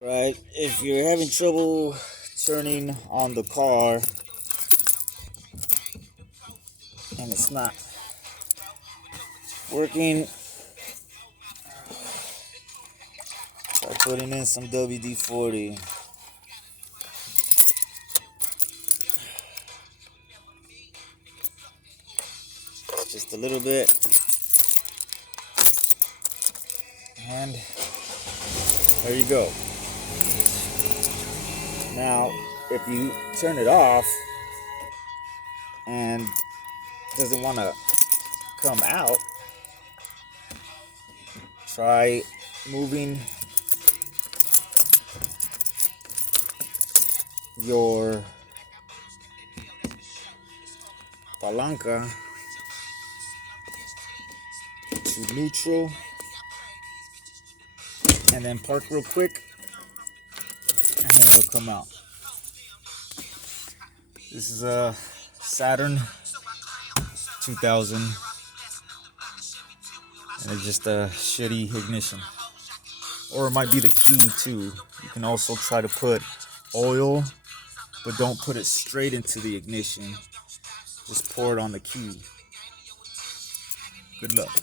Right, if you're having trouble turning on the car and it's not working, try putting in some WD-40. Just a little bit. And there you go. Now, if you turn it off and doesn't want to come out, try moving your palanca to neutral and then park real quick, and then it'll come out. This is a Saturn 2000, and it's just a shitty ignition. Or it might be the key too. You can also try to put oil, but don't put it straight into the ignition. Just pour it on the key. Good luck.